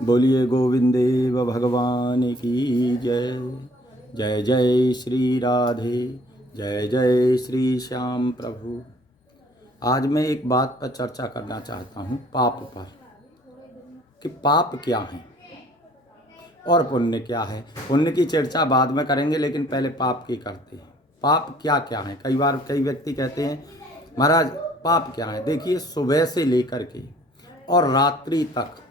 बोलिए गोविंदेव भगवान की जय। जय जय श्री राधे, जय जय श्री श्याम प्रभु। आज मैं एक बात पर चर्चा करना चाहता हूँ, पाप पर, कि पाप क्या है और पुण्य क्या है। पुण्य की चर्चा बाद में करेंगे, लेकिन पहले पाप की करते हैं। पाप क्या क्या है। कई बार कई व्यक्ति कहते हैं महाराज पाप क्या है। देखिए, सुबह से लेकर के और रात्रि तक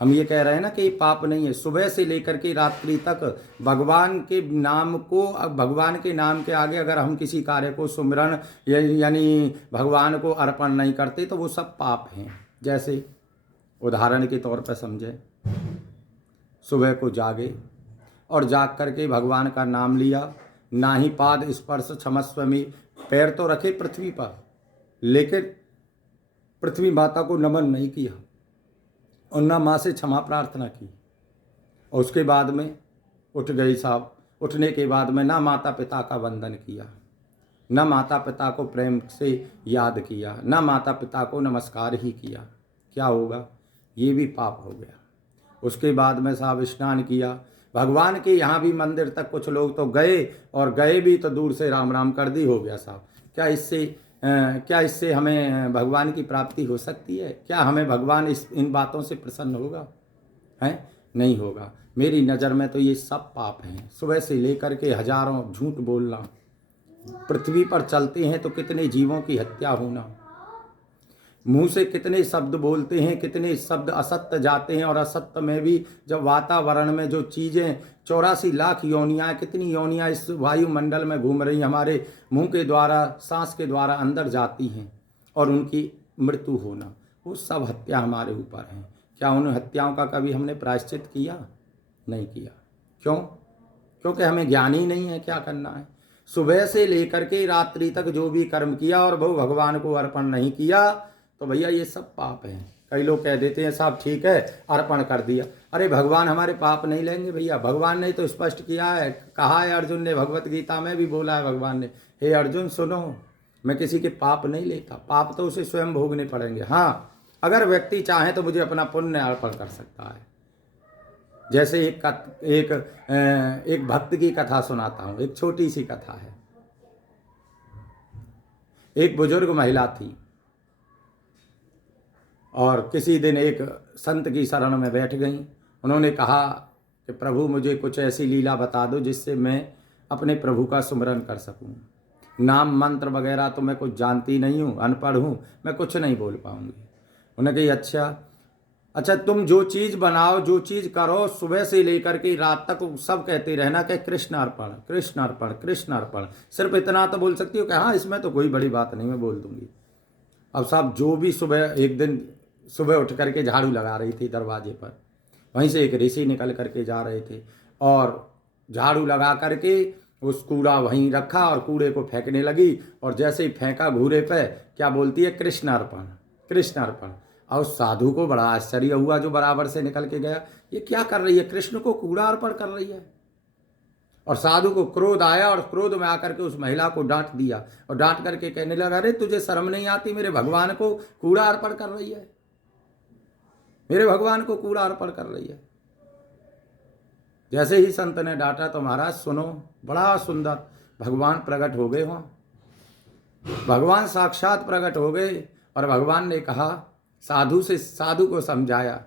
हम ये कह रहे हैं ना कि पाप नहीं है। सुबह से लेकर के रात्रि तक भगवान के नाम को, भगवान के नाम के आगे अगर हम किसी कार्य को सुमिरन यानी भगवान को अर्पण नहीं करते तो वो सब पाप हैं। जैसे उदाहरण के तौर पर समझें, सुबह को जागे और जाग करके भगवान का नाम लिया, ना ही पाद स्पर्श क्षमस्व में, पैर तो रखे पृथ्वी पर लेकिन पृथ्वी माता को नमन नहीं किया और ना माँ से क्षमा प्रार्थना की। और उसके बाद में उठ गई साहब। उठने के बाद में ना माता पिता का वंदन किया, ना माता पिता को प्रेम से याद किया, ना माता पिता को नमस्कार ही किया। क्या होगा? ये भी पाप हो गया। उसके बाद में साहब स्नान किया, भगवान के यहाँ भी मंदिर तक कुछ लोग तो गए और गए भी तो दूर से राम राम कर दी, हो गया साहब। क्या इससे हमें भगवान की प्राप्ति हो सकती है? क्या हमें भगवान इन बातों से प्रसन्न होगा? हैं? नहीं होगा। मेरी नज़र में तो ये सब पाप हैं। सुबह से लेकर के हजारों झूठ बोलना, पृथ्वी पर चलते हैं तो कितने जीवों की हत्या होना, मुंह से कितने शब्द बोलते हैं, कितने शब्द असत्य जाते हैं। और असत्य में भी जब वातावरण में जो चीज़ें 84 लाख योनियाँ, कितनी योनियाँ इस वायुमंडल में घूम रही, हमारे मुंह के द्वारा, सांस के द्वारा अंदर जाती हैं और उनकी मृत्यु होना, वो सब हत्या हमारे ऊपर हैं। क्या उन हत्याओं का कभी हमने प्रायश्चित किया? नहीं किया। क्यों? क्योंकि हमें ज्ञान ही नहीं है क्या करना है। सुबह से लेकर के रात्रि तक जो भी कर्म किया और वो भगवान को अर्पण नहीं किया तो भैया ये सब पाप हैं। कई लोग कह देते हैं साहब ठीक है अर्पण कर दिया। अरे भगवान हमारे पाप नहीं लेंगे भैया। भगवान ने तो स्पष्ट किया है, कहा है अर्जुन ने, भगवत गीता में भी बोला है भगवान ने, हे अर्जुन सुनो, मैं किसी के पाप नहीं लेता। पाप तो उसे स्वयं भोगने पड़ेंगे। हाँ, अगर व्यक्ति चाहे तो मुझे अपना पुण्य अर्पण कर सकता है। जैसे एक भक्त की कथा सुनाता हूँ। एक छोटी सी कथा है। एक बुजुर्ग महिला थी और किसी दिन एक संत की शरण में बैठ गई। उन्होंने कहा कि प्रभु मुझे कुछ ऐसी लीला बता दो जिससे मैं अपने प्रभु का सुमिरन कर सकूं। नाम मंत्र वगैरह तो मैं कुछ जानती नहीं हूँ, अनपढ़ हूँ, मैं कुछ नहीं बोल पाऊंगी। उन्होंने कही अच्छा तुम जो चीज़ बनाओ, जो चीज़ करो, सुबह से लेकर के रात तक सब कहते रहना कि कृष्ण अर्पण कृष्ण अर्पण कृष्ण अर्पण। सिर्फ इतना तो बोल सकती हो कि हाँ इसमें तो कोई बड़ी बात नहीं, मैं बोल दूंगी। अब साहब जो भी सुबह, एक दिन सुबह उठ करके झाड़ू लगा रही थी दरवाजे पर, वहीं से एक ऋषि निकल करके जा रहे थे और झाड़ू लगा करके उस कूड़ा वहीं रखा और कूड़े को फेंकने लगी। और जैसे ही फेंका घूरे पे, क्या बोलती है? कृष्ण अर्पण कृष्ण अर्पण। और उस साधु को बड़ा आश्चर्य हुआ जो बराबर से निकल के गया, ये क्या कर रही है? कृष्ण को कूड़ा अर्पण कर रही है। और साधु को क्रोध आया और क्रोध में आकर के उस महिला को डांट दिया और डांट करके कहने लगा, अरे तुझे शर्म नहीं आती? मेरे भगवान को कूड़ा अर्पण कर रही है, मेरे भगवान को कूड़ा अर्पण कर रही है। जैसे ही संत ने डांटा तो महाराज सुनो, बड़ा सुंदर भगवान प्रकट हो गए। वहाँ भगवान साक्षात प्रकट हो गए और भगवान ने कहा, साधु को समझाया,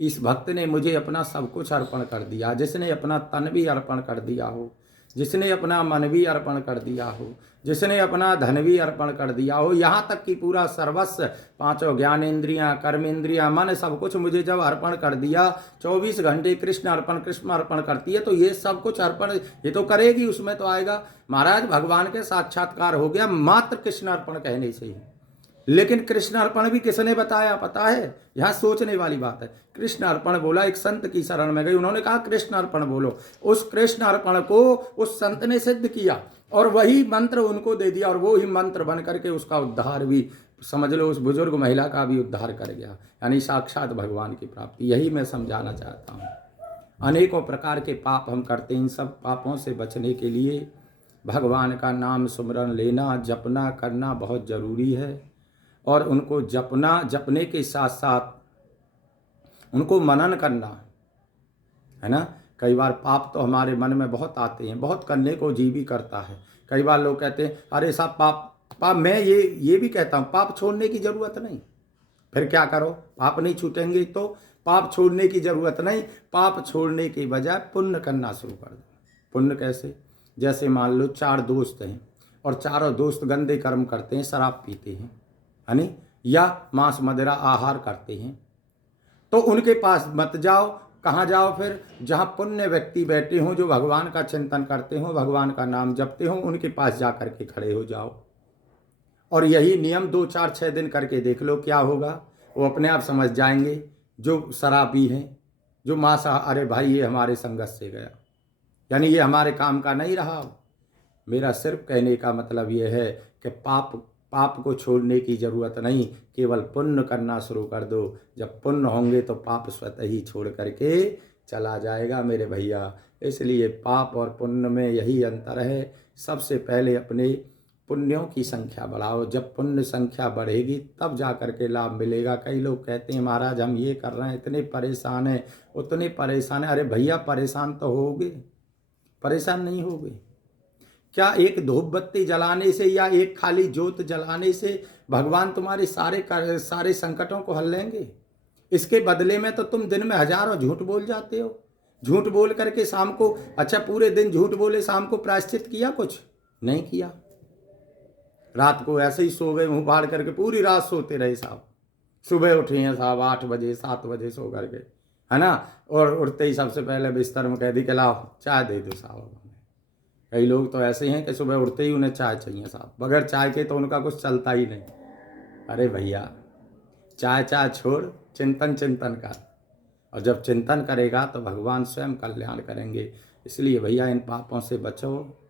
इस भक्त ने मुझे अपना सब कुछ अर्पण कर दिया। जिसने अपना तन भी अर्पण कर दिया हो, जिसने अपना मन भी अर्पण कर दिया हो, जिसने अपना धन भी अर्पण कर दिया हो, यहाँ तक कि पूरा सर्वस्व, पांचों ज्ञानेंद्रियां, कर्मेंद्रियां, मन, सब कुछ मुझे जब अर्पण कर दिया, 24 घंटे कृष्ण अर्पण करती है, तो ये सब कुछ अर्पण ये तो करेगी, उसमें तो आएगा। महाराज भगवान के साक्षात्कार हो गया मात्र कृष्ण अर्पण कहने से ही। लेकिन कृष्ण अर्पण भी किसने बताया पता है? यहाँ सोचने वाली बात है। कृष्ण अर्पण बोला, एक संत की शरण में गई, उन्होंने कहा कृष्ण अर्पण बोलो। उस कृष्ण अर्पण को उस संत ने सिद्ध किया और वही मंत्र उनको दे दिया और वो ही मंत्र बन करके उसका उद्धार भी, समझ लो उस बुजुर्ग महिला का भी उद्धार कर गया। यानी साक्षात भगवान की प्राप्ति। यही मैं समझाना चाहता हूँ। अनेकों प्रकार के पाप हम करते हैं। इन सब पापों से बचने के लिए भगवान का नाम सुमिरन लेना, जपना करना बहुत जरूरी है। और उनको जपने के साथ साथ उनको मनन करना, है ना। कई बार पाप तो हमारे मन में बहुत आते हैं, बहुत करने को जी भी करता है। कई बार लोग कहते हैं अरे साहब पाप पाप, मैं ये भी कहता हूँ पाप छोड़ने की ज़रूरत नहीं। फिर क्या करो, पाप नहीं छूटेंगे तो पाप छोड़ने की ज़रूरत नहीं। पाप छोड़ने की बजाय पुण्य करना शुरू कर दो। पुण्य कैसे? जैसे मान लो 4 दोस्त हैं और चारों दोस्त गंदे कर्म करते हैं, शराब पीते हैं, है नहीं, या मांस मदिरा आहार करते हैं, तो उनके पास मत जाओ। कहाँ जाओ फिर? जहाँ पुण्य व्यक्ति बैठे हों, जो भगवान का चिंतन करते हों, भगवान का नाम जपते हों, उनके पास जा करके खड़े हो जाओ। और यही नियम 2 4 6 दिन करके देख लो, क्या होगा। वो अपने आप समझ जाएंगे जो शराबी हैं, जो मांसा, अरे भाई ये हमारे संगत से गया, यानी ये हमारे काम का नहीं रहा। मेरा सिर्फ कहने का मतलब ये है कि पाप को छोड़ने की ज़रूरत नहीं, केवल पुण्य करना शुरू कर दो। जब पुण्य होंगे तो पाप स्वतः ही छोड़ करके चला जाएगा मेरे भैया। इसलिए पाप और पुण्य में यही अंतर है। सबसे पहले अपने पुण्यों की संख्या बढ़ाओ। जब पुण्य संख्या बढ़ेगी तब जा कर के लाभ मिलेगा। कई लोग कहते हैं महाराज हम ये कर रहे हैं, इतने परेशान हैं, उतने परेशान हैं। अरे भैया परेशान तो होगे, परेशान नहीं होगे क्या? एक धूप बत्ती जलाने से या एक खाली जोत जलाने से भगवान तुम्हारे सारे संकटों को हल लेंगे? इसके बदले में तो तुम दिन में हजारों झूठ बोल जाते हो। झूठ बोल करके शाम को, अच्छा पूरे दिन झूठ बोले, शाम को प्रायश्चित किया? कुछ नहीं किया। रात को ऐसे ही सो गए मुंह फाड़ करके, पूरी रात सोते रहे साहब। सुबह उठे हैं साहब 8 बजे 7 बजे सो करके, है ना, और उठते ही सबसे पहले बिस्तर में कह दी कि लाओ चाय दे दो साहब। कई लोग तो ऐसे हैं कि सुबह उठते ही उन्हें चाय चाहिए साहब, बगैर चाय के तो उनका कुछ चलता ही नहीं। अरे भैया चाय छोड़, चिंतन कर, और जब चिंतन करेगा तो भगवान स्वयं कल्याण करेंगे। इसलिए भैया इन पापों से बचो।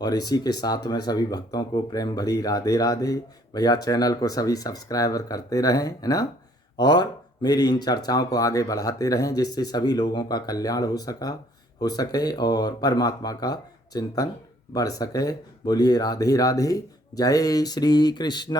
और इसी के साथ में सभी भक्तों को प्रेम भरी राधे राधे। भैया चैनल को सभी सब्सक्राइबर करते रहें, है ना, और मेरी इन चर्चाओं को आगे बढ़ाते रहें, जिससे सभी लोगों का कल्याण हो सके और परमात्मा का चिंतन बढ़ सके। बोलिए राधे राधे। जय श्री कृष्ण।